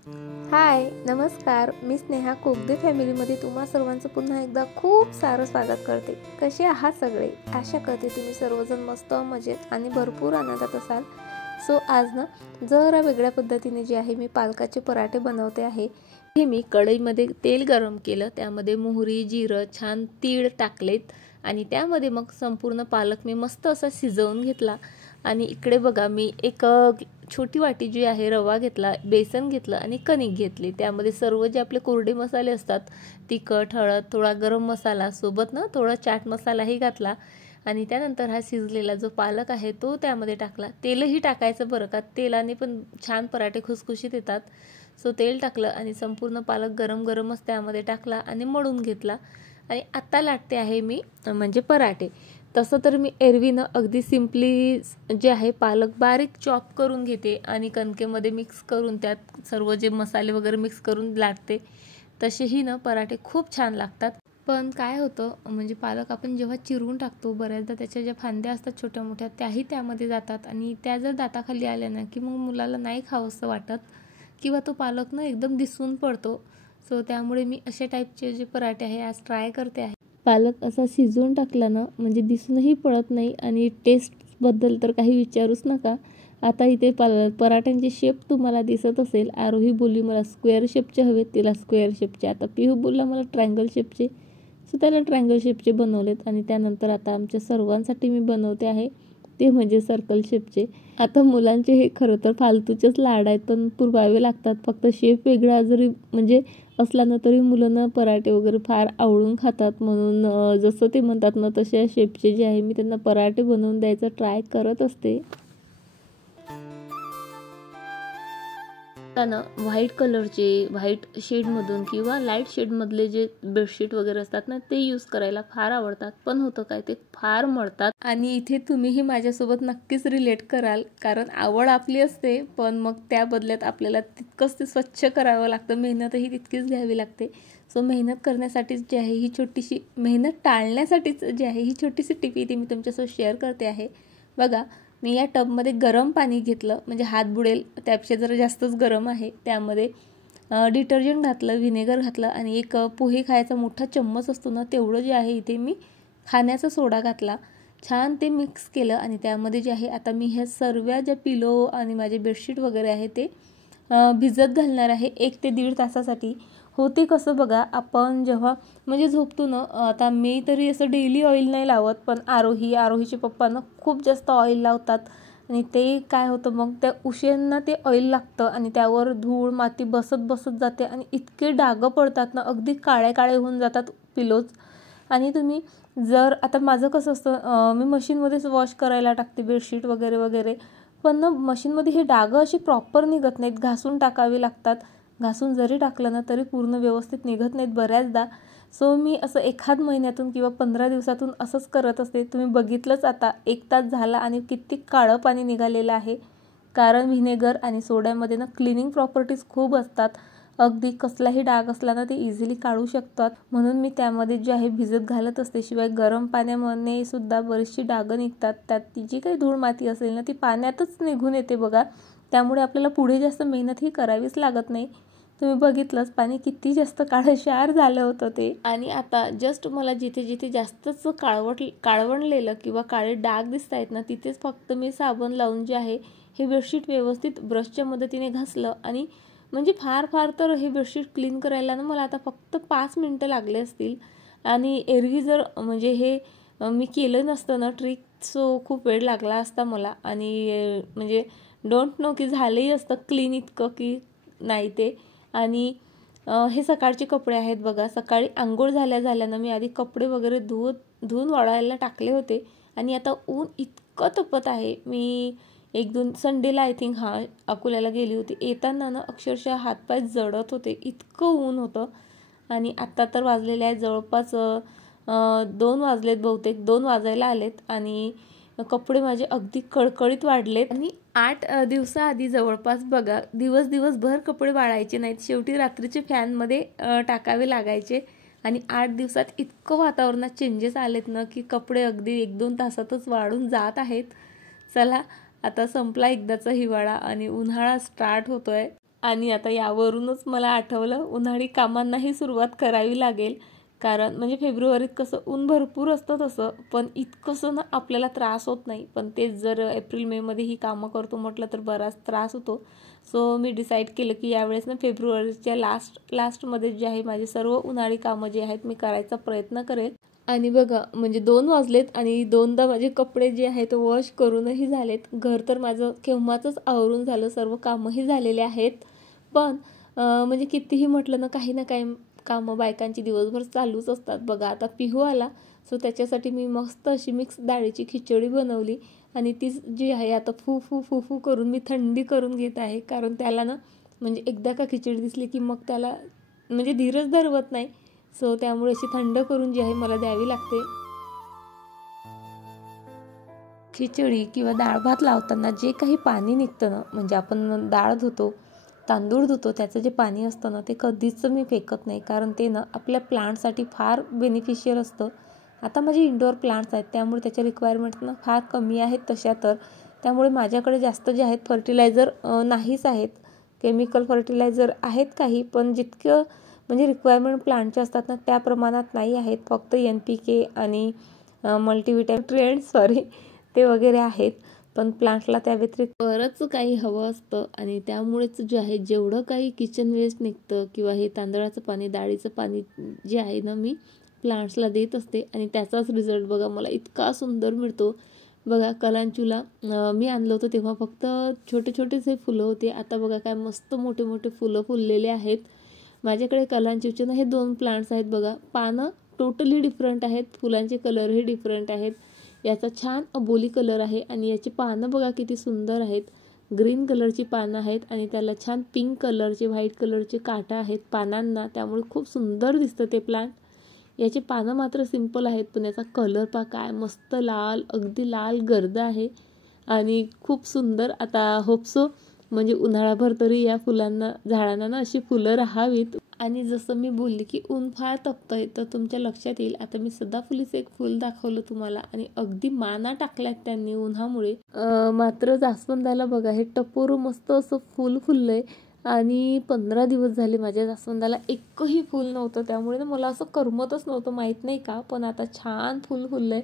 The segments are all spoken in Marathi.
हाय, नमस्कार. मी स्नेहा कोगदे फॅमिलीमध्ये तुम्हा सर्वांचं पुन्हा एकदा खूप सारं स्वागत करते. कसे आहात सगळे? आशा करते तुम्ही सर्वजण मस्त मजेत आणि भरपूर आनंदात असाल. सो आज ना जरा वेगळ्या पद्धतीने जे आहे मी पालकाचे पराठे बनवते आहे. हे मी कढईमध्ये तेल गरम केलं, त्यामध्ये मोहरी, जिरं, छान तीळ टाकलेत आणि त्यामध्ये मग संपूर्ण पालक मी मस्त असा शिजवून घेतला. आणि इकडे बघा मी एक छोटी वाटी जी आहे रवा घेतला, बेसन घेतलं आणि कणिक घेतली. त्यामध्ये सर्व जे आपले कोरडे मसाले असतात, तिखट, हळद, थोडा गरम मसाला, सोबत ना थोडा चाट मसालाही घातला आणि त्यानंतर हा शिजलेला जो पालक आहे तो त्यामध्ये टाकला. तेलही टाकायचं बरं का, तेलाने पण छान पराठे खुसखुशीत येतात. सो तेल टाकलं आणि संपूर्ण पालक गरम गरमच त्यामध्ये टाकला आणि मळून घेतला. आणि आता लाटते आहे मी म्हणजे पराठे. तसं तर मी एरवीनं अगदी सिम्पली जे आहे पालक बारीक चॉप करून घेते आणि कणकेमध्ये मिक्स करून त्यात सर्व जे मसाले वगैरे मिक्स करून लाटते. तसेही ना पराठे खूप छान लागतात. पण काय होतं म्हणजे पालक आपण जेव्हा चिरून टाकतो बऱ्याचदा त्याच्या ज्या फांद्या असतात छोट्या मोठ्या त्याही त्यामध्ये जातात आणि त्या जर दाताखाली आल्या ना की मग मुलाला नाही खावंसं वाटत किंवा तो पालक ना एकदम दिसून पडतो. सो त्यामुळे मी अशा टाईपचे जे पराठे आहे आज ट्राय करते आहे. पालक असा शिजवून टाकला ना म्हणजे दिसूनही पडत नाही आणि टेस्टबद्दल तर काही विचारूच नका. आता इथे पराठ्यांचे शेप तुम्हाला दिसत असेल. आरोही बोलली मला स्क्वेअर शेपचे हवेत, तिला स्क्वेअर शेपचे. आता पिहू बोलला मला ट्रायंगल शेपचे, सो त्याला ट्रायंगल शेपचे बनवलेत. आणि त्यानंतर आता आमच्या सर्वांसाठी मी बनवते आहे ते म्हणजे सर्कल शेपचे. आता मुलांचे हे खरं तर फालतूचेच लाड आहेत पण पुरवावे लागतात. फक्त शेप वेगळा जरी म्हणजे असला ना तरी मुलांना पराठे वगैरे फार आवडून खातात. म्हणून जसं ते म्हणतात ना तसे शेपचे जे आहे मी त्यांना पराठे बनवून द्यायचा ट्राय करत असते. ना व्हाईट कलरचे, व्हाईट शेडमधून किंवा लाईट शेडमधले जे बेडशीट वगैरे असतात ना ते यूज करायला फार आवडतात. पण होतं काय, ते फार मळतात. आणि इथे तुम्हीही माझ्यासोबत नक्कीच रिलेट कराल, कारण आवड आपली असते पण मग त्या बदल्यात आपल्याला तितकंच ते स्वच्छ करावं लागतं, मेहनतही तितकीच घ्यावी लागते. सो मेहनत करण्यासाठीच जी आहे ही छोटीशी मेहनत टाळण्यासाठीच जी आहे ही छोटीशी टिप इथे मी तुमच्यासोबत शेअर करते आहे. बघा, मी या टबमध्ये गरम पाणी घेतलं, म्हणजे हात बुडेल त्यापेक्षा जरा जास्तच गरम आहे. त्यामध्ये डिटर्जंट घातलं, व्हिनेगर घातलं आणि एक पोहे खायचा मोठा चम्मच असतो ना तेवढं जे आहे इथे मी खाण्याचा सोडा घातला. छान ते मिक्स केलं आणि त्यामध्ये जे आहे आता मी ह्या सर्व ज्या पिलो आणि माझे बेडशीट वगैरे आहे ते भिजत घालणार आहे 1 ते 1.5 तासासाठी. होते कसं बघा, आपण जेव्हा म्हणजे झोपतो ना, आता मी तरी असं डेली ऑइल नाही लावत पण आरोहीचे पप्पांना खूप जास्त ऑइल लावतात आणि ते काय होतं मग त्या उशींना ते ऑइल लागतं आणि त्यावर धूळ माती बसत जाते आणि इतके डाग पडतात ना, अगदी काळे काळे होऊन जातात पिलोज. आणि तुम्ही जर आता माझं कसं असतं, मी मशीनमध्येच वॉश करायला टाकते बेडशीट वगैरे वगैरे, पण ना मशीनमध्ये हे डाग असे प्रॉपर निघत नाहीत, घासून टाकावे लागतात. घासून जरी टाकलं ना तरी पूर्ण व्यवस्थित निघत नाहीत बऱ्याचदा. सो मी असं एखाद महिन्यातून किंवा 15 दिवसातून असंच करत असते. तुम्ही बघितलंच आता 1 तास झाला आणि किती काळं पाणी निघालेलं आहे, कारण व्हिनेगर आणि सोड्यामध्ये ना क्लिनिंग प्रॉपर्टीज खूप असतात. अगदी कसलाही डाग असला ना ते इझिली काढू शकतात. म्हणून मी त्यामध्ये जे आहे भिजत घालत असते. शिवाय गरम पाण्यामध्ये सुद्धा बरीचशी डागं निघतात, त्यात जी काही धूळ माती असेल ना ती पाण्यातच निघून येते बघा. त्यामुळे आपल्याला पुढे जास्त मेहनतही करावीच लागत नाही. तुम्ही बघितलंच पाणी किती जास्त काळेशार झालं होतं ते. आणि आता जस्ट मला जिथे जिथे जास्तच काळवणलेलं किंवा काळे डाग दिसत आहेत ना तिथेच फक्त मी साबण लावून जे आहे हे बेडशीट व्यवस्थित ब्रशच्या मदतीने घासलं. आणि म्हणजे फार तर हे बेडशीट क्लीन करायला ना मला आता फक्त 5 मिनटं लागले असतील. आणि एरवी जर म्हणजे हे मी केलं नसतं ना ट्रिक, सो खूप वेळ लागला असता मला. आणि म्हणजे डोंट नो की झालंही असतं क्लीन इतकं की नाही ते. आणि हे सकाळचे कपडे आहेत बघा. सकाळी आंघोळ झाल्यानं मी आधी कपडे वगैरे धुवून वाळायला टाकले होते. आणि आता ऊन इतकं तपत आहे. मी 1-2 संडेला आय थिंक अकोल्याला गेली होती. येताना ना अक्षरशः हातपाय जळत होते, इतकं ऊन होतं. आणि आत्ता तर वाजलेले आहेत जवळपास 2 वाजलेत, बहुतेक 2 वाजायला आलेत. आणि कपडे माझे अगदी कडकडीत वाढलेत. आणि 8 दिवसाआधी जवळपास बघा दिवसभर कपडे वाळायचे नाहीत, शेवटी रात्रीचे फॅनमध्ये टाकावे लागायचे. आणि 8 दिवसात इतकं वातावरणात चेंजेस आलेत ना की कपडे अगदी 1-2 तासातच वाळून जात आहेत. चला, आता संपला एकदाचा हिवाळा आणि उन्हाळा स्टार्ट होतोय. आणि आता यावरूनच मला आठवलं उन्हाळी कामांनाही सुरुवात करावी लागेल, कारण म्हणजे फेब्रुवारीत कसं ऊन भरपूर असतं तसं, पण इतकंसं ना आपल्याला त्रास होत नाही. पण तेच जर एप्रिल मे मध्ये ही कामं करतो म्हटलं तर बराच त्रास होतो. सो मी डिसाईड केलं की यावेळेस ना फेब्रुवारीच्या लास्टमध्ये जे आहे माझे सर्व उन्हाळी कामं जे आहेत मी करायचा प्रयत्न करेल. आणि बघा म्हणजे 2 वाजलेत आणि 2दा माझे कपडे जे आहेत वॉश करूनही झालेत. घर तर माझं केव्हाच आवरून झालं, सर्व कामंही झालेले आहेत. पण म्हणजे कितीही म्हटलं ना काही ना काही कामं बायकांची दिवसभर चालूच असतात. बघा आता पिहू आला, सो त्याच्यासाठी मी मस्त अशी मिक्स डाळीची खिचडी बनवली आणि ती जी आहे आता फू फू फू फू करून मी थंडी करून घेत आहे. कारण त्याला ना म्हणजे एकदा का खिचडी दिसली की मग त्याला म्हणजे धीरच धरवत नाही. सो त्यामुळे अशी थंड करून जी आहे मला द्यावी लागते. खिचडी किंवा डाळ भात लावताना जे काही पाणी निघतं ना, म्हणजे आपण डाळ धुतो, तांदूळ धुतो, त्याचं जे पाणी असतं ना ते कधीच मी फेकत नाही. कारण ते ना आपल्या प्लांटसाठी फार बेनिफिशियल असतं. आता माझे इंडोअर प्लांट्स आहेत त्यामुळे त्याच्या रिक्वायरमेंट्स ना फार कमी आहेत तशा. तर त्यामुळे माझ्याकडे जास्त जे आहेत फर्टिलायझर नाहीच आहेत. केमिकल फर्टिलायझर आहेत काही, पण जितकं म्हणजे रिक्वायरमेंट प्लांटचे असतात ना त्या प्रमाणात नाही आहेत. फक्त NPK आणि मल्टीव्हिटॅमिन ते वगैरे आहेत. पण प्लांटला त्या व्यतिरिक्त बरंच काही हवं असतं आणि त्यामुळेच जे आहे जेवढं काही किचन वेस्ट निघतं किंवा हे तांदळाचं पाणी, डाळीचं पाणी जे आहे ना मी प्लांट्सला देत असते आणि त्याचाच रिझल्ट बघा मला इतका सुंदर मिळतो. बघा कलांचूला मी आणलं होतं तेव्हा फक्त छोटे छोटेसे फुलं होते. आता बघा काय मस्त मोठे मोठे फुलं फुललेले आहेत. माझ्याकडे कलांचूचे ना हे 2 प्लांट्स आहेत. बघा पानं टोटली डिफरंट आहेत, फुलांचे कलरही डिफरंट आहेत. याचा छान अबोली कलर आहे आणि याची पानं बघा किती सुंदर आहेत. ग्रीन कलरची पानं आहेत आणि त्याला छान पिंक कलरचे, व्हाईट कलरचे काटा आहेत पानांना, त्यामुळे खूप सुंदर दिसतं ते प्लांट. याची पानं मात्र सिंपल आहेत, पण याचा कलर पहा काय मस्त लाल, अगदी लाल गर्द आहे आणि खूप सुंदर. आता होपसो म्हणजे उन्हाळाभर तरी या फुलांना, झाडांना ना अशी फुलं राहावीत. आणि जसं मी बोलली की ऊन फार तपतंय, तर तुमच्या लक्षात येईल आता मी सदाफुलीचं एक फुल दाखवलं तुम्हाला आणि अगदी माना टाकल्यात त्यांनी उन्हामुळे. मात्र जास्वंदाला बघा हे टपोरू मस्त असं फुल फुललंय आणि 15 दिवस झाले माझ्या जास्वंदाला एकही फुल नव्हतं. त्यामुळे ना मला असं करमतच नव्हतं, माहीत नाही का. पण आता छान फुल फुललंय.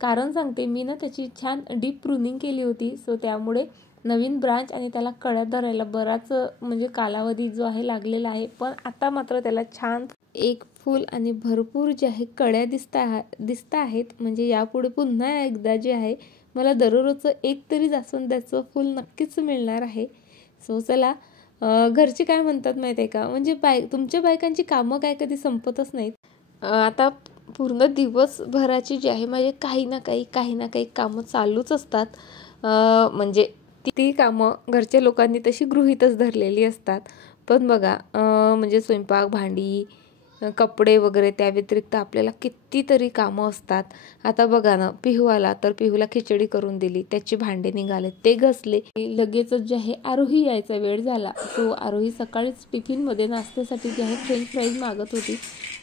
कारण सांगते मी ना त्याची छान डीप प्रुनिंग केली होती. सो त्यामुळे नवीन ब्रांच आणि त्याला कळ्या धरायला बराच म्हणजे कालावधी जो आहे लागलेला आहे. पण आता मात्र त्याला छान एक फूल आणि भरपूर जे आहे कळ्या दिसत आहेत. म्हणजे यापुढे पुन्हा एकदा जे आहे मला दररोजचं एक तरी जास्वंदाचं फूल नक्कीच मिळणार आहे. सो चला, घरचे काय म्हणतात माहिती आहे का, म्हणजे तुमच्या बायकांची कामं काय कधी संपतच नाहीत. आता पूर्ण दिवसभराची जी आहे माझे काही ना काही कामं चालूच असतात. म्हणजे ती कामं घरच्या लोकांनी तशी गृहीतच धरलेली असतात. पण बघा म्हणजे स्वयंपाक, भांडी, कपडे वगैरे त्या व्यतिरिक्त आपल्याला कितीतरी कामं असतात. आता बघा ना पिहू आला तर पिहूला खिचडी करून दिली, त्याची भांडे निघाले, ते घसले, लगेचच जे आहे आरोही यायचा वेळ झाला. सो आरोही सकाळीच टिफिनमध्ये नाश्त्यासाठी जे आहे फ्रेंच फ्राईज मागत होती,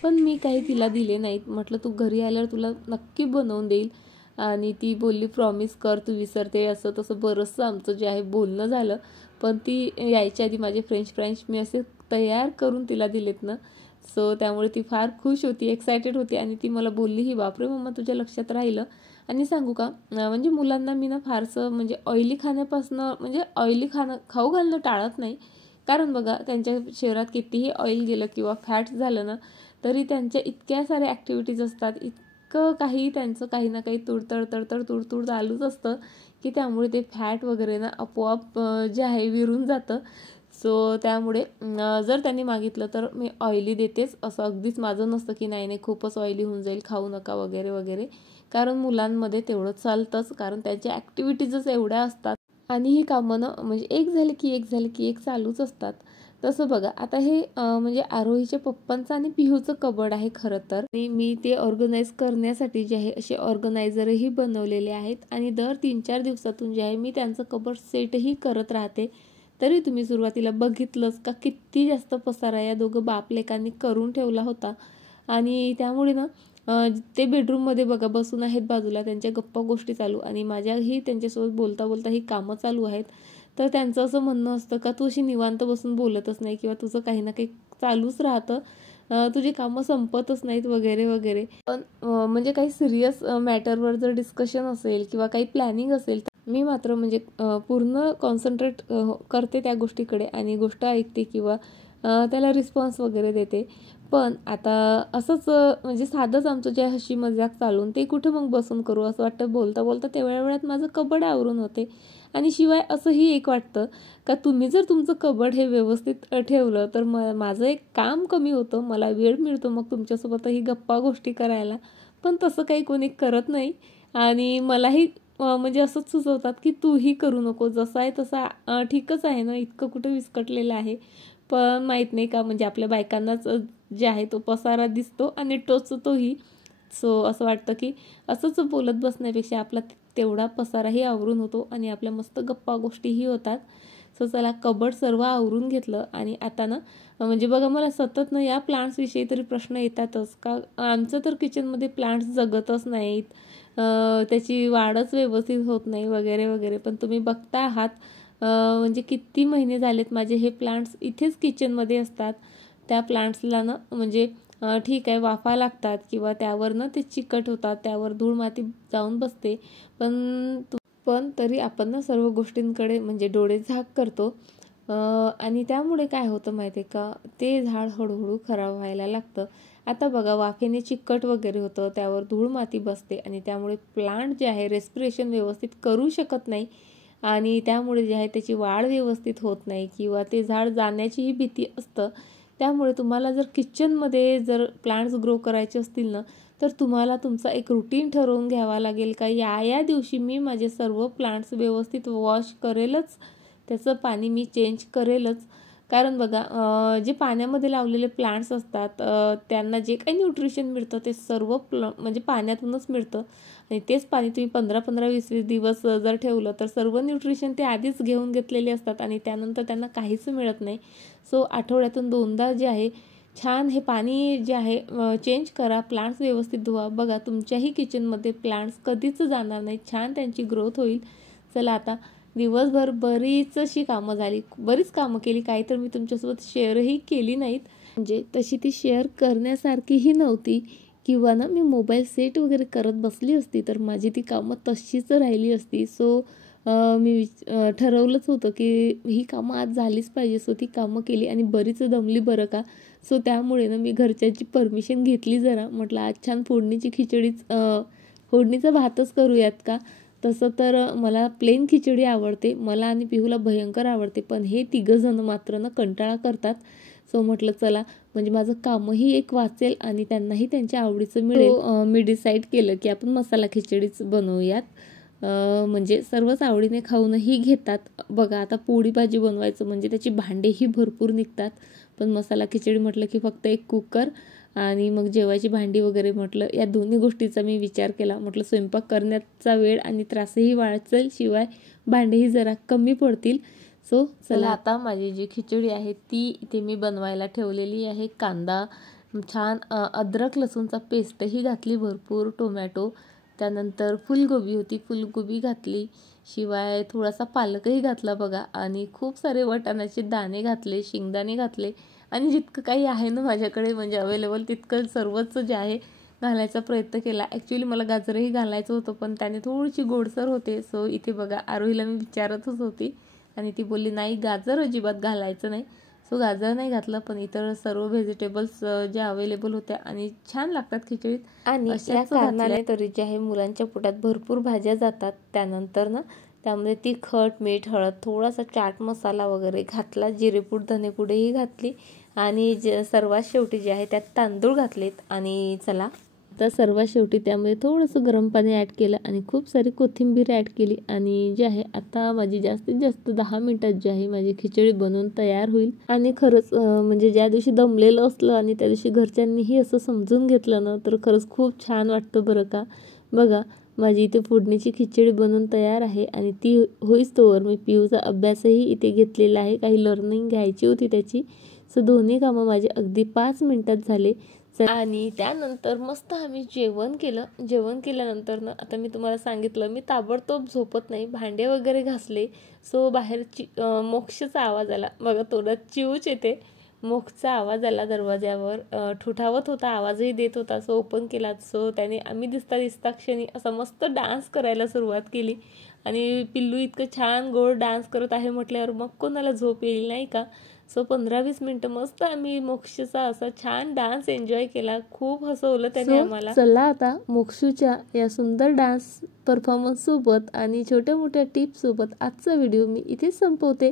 पण मी काही तिला दिले नाहीत. म्हटलं तू घरी आल्यावर तुला नक्की बनवून देईल. आणि ती बोलली प्रॉमिस कर, तू विसरते, असं तसं बरंचसं आमचं जे आहे बोलणं झालं. पण ती यायच्या आधी माझे फ्रेंच फ्राईज मी असे तयार करून तिला दिलेत ना. सो त्यामुळे ती फार खुश होती, एक्सायटेड होती आणि ती मला बोलली ही बापरे मम्मा तुझ्या लक्षात राहिलं. आणि सांगू का म्हणजे मुलांना मी ना फारसं म्हणजे ऑइली खाण्यापासनं म्हणजे ऑइली खाऊ घालणं टाळत नाही. कारण बघा त्यांच्या शरीरात कितीही ऑइल गेलं किंवा फॅट झालं ना तरी त्यांच्या इतक्या साऱ्या ॲक्टिव्हिटीज असतात, इतकं काही त्यांचं काही ना काही तुडतड चालूच असतं की त्यामुळे ते फॅट वगैरे ना आपोआप जे आहे विरून जातं. सो त्यामुळे जर त्यांनी मागितलं तर मी ऑइली देतेच. असं अगदीच माझं नसतं की नाही खूपच ऑइली होऊन जाईल, खाऊ नका वगैरे वगैरे. कारण मुलांमध्ये तेवढं चालतंच, कारण त्यांच्या ॲक्टिव्हिटीजच एवढ्या असतात आणि ही कामं ना म्हणजे एक झाली की एक चालूच असतात. तसं बघा आता हे म्हणजे आरोहीच्या पप्पांचं आणि पिहूचं कबड आहे खरं तर. आणि मी ते ऑर्गनाईज करण्यासाठी जे आहे असे ऑर्गनायझरही बनवलेले आहेत आणि दर 3-4 दिवसातून जे आहे मी त्यांचं कबड सेटही करत राहते. तरी तुम्ही सुरुवातीला बघितलंच का किती जास्त पसारा या दोघं बापलेकांनी करून ठेवला होता. आणि त्यामुळे ना ते बेडरूममध्ये बघा बसून आहेत बाजूला, त्यांच्या गप्पा गोष्टी चालू आणि माझ्याही त्यांच्यासोबत बोलता बोलता ही कामं चालू आहेत. तर त्यांचं असं म्हणणं असतं का तू अशी निवांत बसून बोलतच नाही किंवा तुझं काही ना काही चालूच राहतं, तुझी कामं संपतच नाहीत वगैरे वगैरे. पण म्हणजे काही सिरियस मॅटरवर जर डिस्कशन असेल किंवा काही प्लॅनिंग असेल तर मी मात्र म्हणजे पूर्ण कॉन्सन्ट्रेट करते त्या गोष्टीकडे आणि गोष्ट ऐकते किंवा त्याला रिस्पॉन्स वगैरे देते. पण आता असंच म्हणजे साधंच आमचं जे हशी मजाक चालून ते कुठे मग बसून करू असं वाटतं. बोलता बोलता तेवढ्या वेळात माझं कबड आवरून होते. आणि शिवाय असंही एक वाटतं का तुम्ही जर तुमचं कबड हे व्यवस्थित ठेवलं तर माझं एक काम कमी होतं, मला वेळ मिळतो मग तुमच्यासोबतही गप्पा गोष्टी करायला. पण तसं काही कोणी करत नाही आणि मलाही म्हणजे असंच सुचवतात की तूही करू नको, जसा आहे तसा ठीकच आहे ना, इतकं कुठं विस्कटलेलं आहे. पण माहीत नाही का म्हणजे आपल्या बायकांनाच जे आहे तो पसारा दिसतो आणि टोचतोही. सो असं वाटतं की असंच बोलत बसण्यापेक्षा आपला तेवढा पसाराही आवरून होतो आणि आपल्या मस्त गप्पा गोष्टीही होतात. सो चला कबड सर्व आवरून घेतलं आणि आता ना म्हणजे बघा मला सतत ना या प्लांट्सविषयी तरी प्रश्न येतातच का आमचं तर किचनमध्ये प्लांट्स जगतच नाहीत, त्याची वाढच व्यवस्थित होत नाही वगैरे वगैरे. पण तुम्ही बघता आहात म्हणजे किती महिने झालेत माझे हे प्लांट्स इथेच किचनमध्ये असतात. त्या प्लांट्सला ना म्हणजे ठीक आहे वाफा लागतात किंवा त्यावर ना ते चिकट होतात, त्यावर धूळ माती जाऊन बसते. पण तरी आपण ना सर्व गोष्टींकडे म्हणजे डोळे झाक करतो आणि त्यामुळे काय होतं माहिती आहे का, ते झाड हळूहळू खराब व्हायला लागतं. आता बघा वाफेने चिकट वगैरे होतं, त्यावर धूळ माती बसते आणि त्यामुळे प्लांट जे आहे रेस्पिरेशन व्यवस्थित करू शकत नाही आणि त्यामुळे जे आहे त्याची वाढ व्यवस्थित होत नाही किंवा ते झाड जाण्याचीही भीती असतं. त्यामुळे तुम्हाला जर किचनमध्ये जर प्लांट्स ग्रो करायचे असतील ना तर तुम्हाला तुमचा एक रुटीन ठरवून घ्यावा लागेल का या दिवशी मी माझे सर्व प्लांट्स व्यवस्थित वॉश करेलच, त्याचं पाणी मी चेंज करेलच. कारण बघा जे पाण्यामध्ये लावलेले प्लांट्स असतात त्यांना जे काही न्यूट्रिशन मिळतं ते सर्व म्हणजे पाण्यातूनच मिळतं आणि तेच पाणी तुम्ही 15-15, 20-20 दिवस जर ठेवलं तर सर्व न्यूट्रिशन ते आधीच घेऊन घेतलेले असतात आणि त्यानंतर त्यांना काहीच मिळत नाही. सो आठवड्यातून 2दा जे आहे छान हे पाणी जे आहे चेंज करा, प्लांट्स व्यवस्थित धुवा. बघा तुमच्याही किचनमध्ये प्लांट्स कधीच जाणार नाही, छान त्यांची ग्रोथ होईल. चला आता दिवसभर बरीच अशी कामं झाली, बरीच कामं केली, काही तर मी तुमच्यासोबत शेअरही केली नाहीत. म्हणजे तशी ती शेअर करण्यासारखीही नव्हती किंवा ना मी मोबाईल सेट वगैरे करत बसली असती तर माझी ती कामं तशीच राहिली असती. सो मी ठरवलंच होतं की ही कामं आज झालीच पाहिजे. सो ती कामं केली आणि बरीच दमली बरं का. सो त्यामुळे ना मी घरच्यांची परमिशन घेतली जरा. म्हटलं आज छान फोडणीची खिचडीच फोडणीचा भातच करूयात का. तसं तर मला प्लेन खिचडी आवडते, मला आणि पिहूला भयंकर आवडते, पण हे तिघंजण मात्र ना कंटाळा करतात. सो म्हटलं चला म्हणजे माझं कामही एक वाचेल आणि त्यांनाही त्यांच्या आवडीचं मिळेल. मी डिसाईड केलं की आपण मसाला खिचडीच बनवूयात, म्हणजे सर्वच आवडीने खाऊनही घेतात. बघा आता पोळी भाजी बनवायचं म्हणजे त्याची भांडेही भरपूर निघतात, पण मसाला खिचडी म्हटलं की फक्त एक कुकर आणि मग जेवायची भांडी वगैरे म्हटलं या दोन्ही गोष्टीचा मी विचार केला. म्हटलं स्वयंपाक करण्याचा वेळ आणि त्रासही वाचेल, शिवाय भांडेही जरा कमी पडतील. सो चला आता माझी जी खिचडी आहे ती इथे मी बनवायला ठेवलेली आहे. कांदा छान अद्रक लसूणचा पेस्टही घातली भरपूर, टोमॅटो, त्यानंतर फुलगोबी होती फुलगोबी घातली, शिवाय थोडासा पालकही घातला बघा आणि खूप सारे वाटाण्याचे दाणे घातले, शेंगदाणे घातले आणि जितकं काही आहे ना माझ्याकडे म्हणजे अवेलेबल तितकं सर्वच जे आहे घालायचा प्रयत्न केला. ॲक्च्युली मला गाजरही घालायचं होतं पण त्याने थोडीशी गोडसर होते. सो इथे बघा आरोहीला मी विचारतच होती आणि ती बोलली नाही गाजर अजिबात घालायचं नाही. सो गाजर नाही घातलं पण इतर सर्व व्हेजिटेबल्स ज्या अवेलेबल होत्या आणि छान लागतात खिचडीत आणि या कारणाने तरी जे आहे मुलांच्या पोटात भरपूर भाज्या जातात. त्यानंतर ना त्यामध्ये तिखट, मीठ, हळद, थोडासा चाट मसाला वगैरे घातला, जिरेपूड धनेपूडही घातली आणि सर्वात शेवटी जे आहे त्यात तांदूळ घातलेत आणि चला तर सर्वात शेवटी त्यामध्ये थोडंसं गरम पाणी ॲड केलं आणि खूप सारी कोथिंबीर ॲड केली आणि जे आहे आता माझी जास्तीत जास्त 10 मिनिटात जी आहे माझी खिचडी बनवून तयार होईल. आणि खरंच म्हणजे ज्या दिवशी दमलेलं असलं आणि त्या दिवशी घरच्यांनीही असं समजून घेतलं ना तर खरंच खूप छान वाटतं बरं का. बघा माझी इथे फोडणीची खिचडी बनवून तयार आहे आणि ती होईस्तोवर मी पिऊचा अभ्यासही इथे घेतलेला आहे, काही लर्निंग घ्यायची होती त्याची. सो दोन्ही कामं माझे अगदी 5 मिनिटात झाले. आणि त्यानंतर मस्त आम्ही जेवण केलं. जेवण केल्यानंतर ना, आता मी तुम्हाला सांगितलं मी ताबडतोब झोपत नाही, भांडे वगैरे घासले. सो बाहेरची मोक्षचा आवाज आला. बघा तोंडात चिवच येते. मोक्षचा आवाज आला दरवाज्यावर, ठुठावत होता, आवाजही देत होता. सो ओपन केला. सो त्याने आम्ही दिसता क्षणी असा मस्त डान्स करायला सुरुवात केली. आणि पिल्लू इतकं छान गोड डान्स करत आहे म्हटल्यावर मग कोणाला झोप येईल नाही का. सो 15-20 मिनिटं मस्त आम्ही मोक्षचा असा छान डान्स एन्जॉय केला. खूप हसवलं त्याने आम्हाला. चला आता मोक्षूच्या या सुंदर डान्स परफॉर्मन्स सोबत आणि छोट्या मोठ्या टिप्स सोबत आजचा व्हिडिओ मी इथेच संपवते.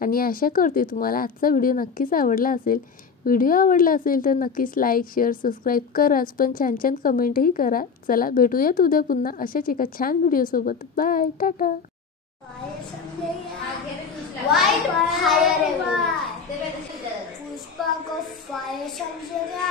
आणि आशा करते तुम्हाला आजचा व्हिडिओ नक्कीच आवडला असेल. व्हिडिओ आवडला असेल तर नक्कीच लाईक, शेअर, सबस्क्राईब कराच, पण छान छान कमेंटही करा. चला भेटूयात उद्या पुन्हा अशाच एका छान व्हिडिओसोबत. बाय, टाटा. पुष्पा को फायर समझेगा,